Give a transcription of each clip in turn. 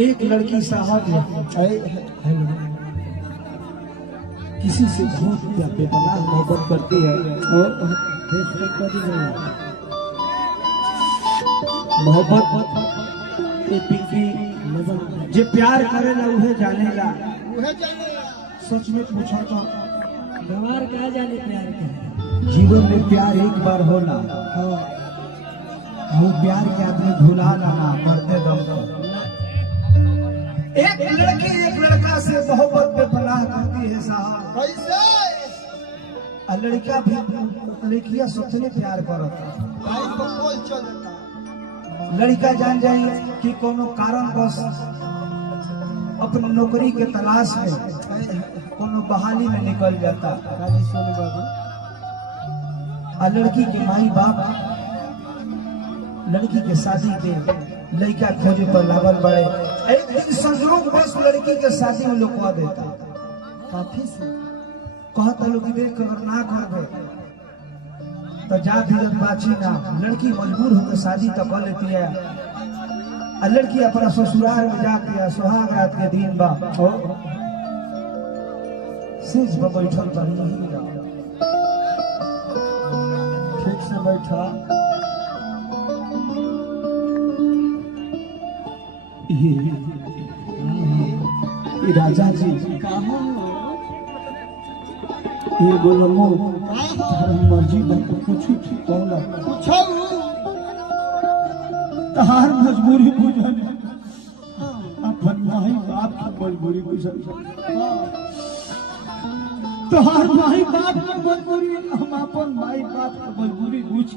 एक लड़की साहब किसी से बहुत बेपनाह मोहब्बत करती है और मोहब्बत जे प्यार करेला उहे जानेला। सच में पूछो तो गवार कहा जाने प्यार के जीवन में प्यार एक बार होला, वो प्यार के आदमी भुला लाना मरते दम तक। एक लड़की एक लड़का से मोहब्बत में पनाह करती है साहब, लड़का भी लड़कियां सचने प्यार करता। लड़का जान जाए कि कोनो कारण बस अपनी नौकरी के तलाश में कोनो बहाली में निकल जाता। लड़की के माई बाप लड़की के शादी के लड़का खोजे पर लागल बड़े। एक दिन संजोग बस लड़की के शादी में लोकवा देता। काफी से कहता लोग देख अगर ना कर तो जा धीरज बाची ना। लड़की मजबूर होकर शादी तो कर लेती है। लड़की अपना ससुराल में जाती है। सुहाग रात के दिन बा सेज पर बैठल बनी ठीक से बैठा। ये राजा जी ये बोलो मो मर्जी बात कुछ कौन तहार मजबूरी बुझल अपन माई बाप की मजबूरी बुझल। तोहार माई बाप की मजबूरी हम अपन माई बाप की मजबूरी बुझ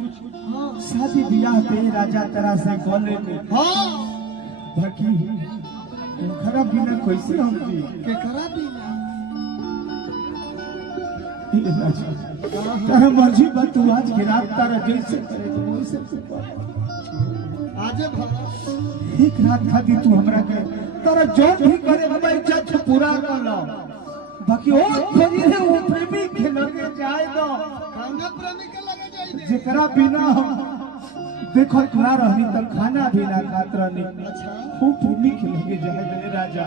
शादी ब्याह पे राजा तेरा से बोले में बाकी खराब बिना कैसे हम जी के खराब बिना तारा मर्जी बा तू आज की रात तारा जैसे करे तो वैसे आज एक रात खाती तू हमरा के तारा जो भी करे हमारी इच्छा पूरा कर लो। बाकी और खोजी है वो प्रेमी के लगे जाए दो खाना प्रेमी के लगे जाए जेकरा बिना देखो ना रहनी तो खाना भी ना खात रहनी। वो प्रेमी के लगे जाए दे राजा।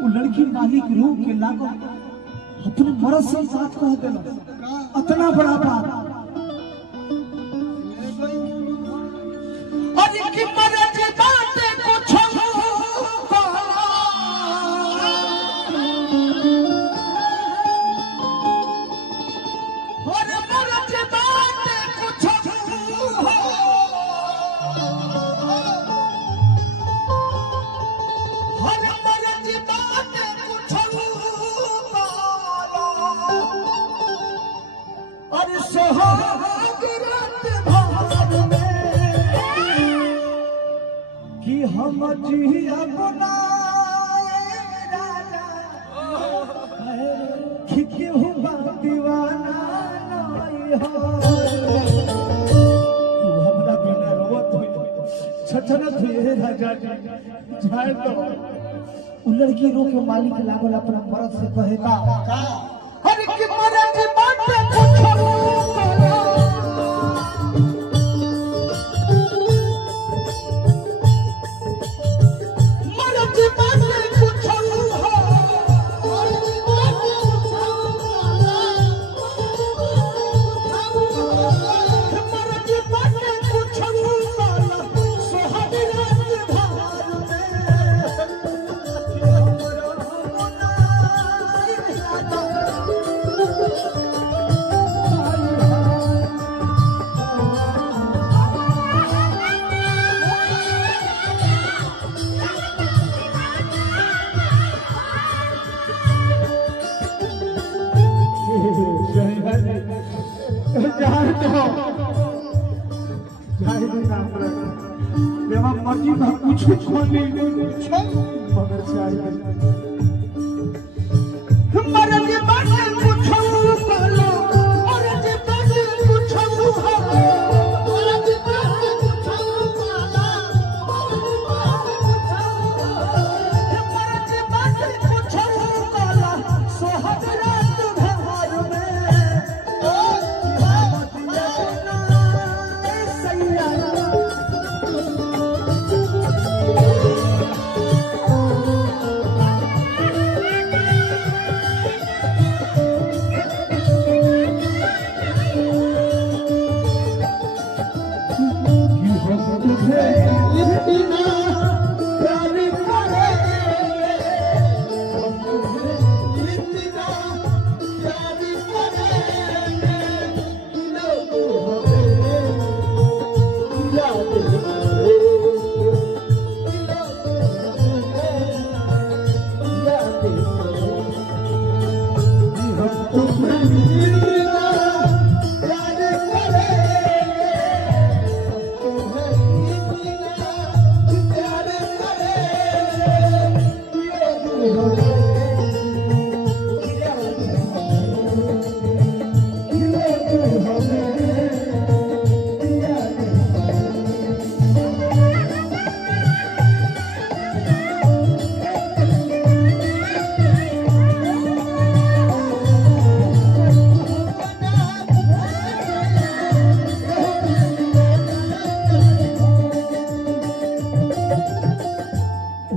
वो लड़की मालिक रूह के लागो अपने मर्द से साथ कह देना इतना बड़ा बात और की मर्द बातें कुछ कि हम जिया बनाए राजा कि केहू दीवाना नहीं हो। हमरा बिना रोवत हुई छछनत हुई राजा जाए तो उ लड़की रो के मालिक लागल अपना मर्द से कहेगा अरे कि मर्द बात पूछो मर्जी में कुछ खोली मगर चाहिए मर्जी बात पूछो बोलो और जे बात पूछो मर्जी बात पूछो मर्जी बात पूछो बोलो सोहब रात भर में सैया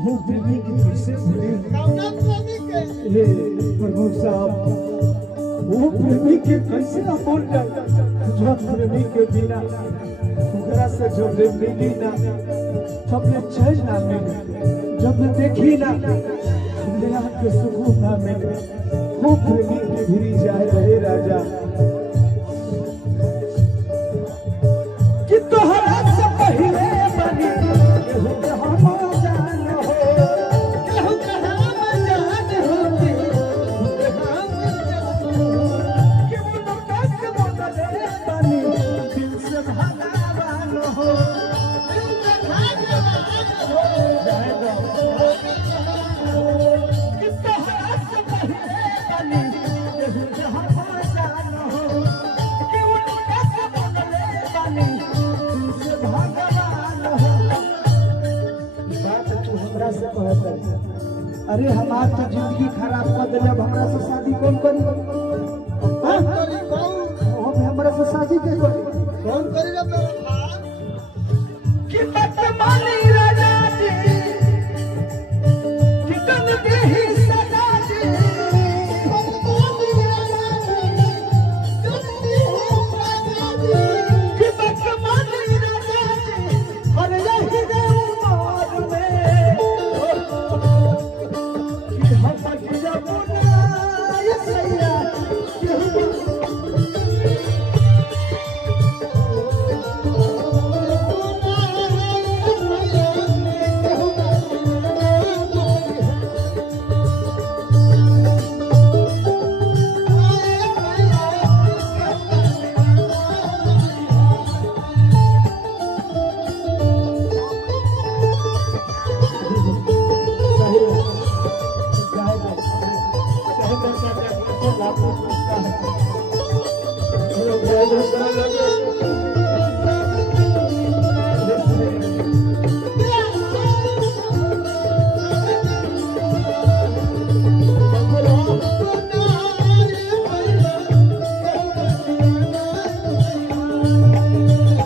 वो प्रेमी की कैसे भूले ये प्रभु साहब वो प्रेमी के कैसे ना भूल जाए जो प्रेमी के बिना ओकरा से जो मिली ना जब ले चैन ना मिले जब ले देखी ना हमने आपके सुकून ना मिले वो प्रेमी की भिरी जाए रहे राजा कि तोहरा से पहले बनी केहू कहवा जान हो केहू कहवा जान हो कि वो लोग के बदले बनी दिल से भगवान हो दिल से भगवान हो जाए दो कि तोहरा से पहले बनी केहू कहवा जान हो कि वो लोग के बदले बनी दिल से भगवान हो बात तू हमरा से कहत है अरे हमार तो जिंदगी खराब कर दिले अब हमरा से शादी कौन करी हाँ? अब हमरा से शादी के करी कि मत मानी राजा जी कि तुम देही सदा जी कि मत मानी राजा जी और यही उमर में कि हम जब ये सैया Thank you.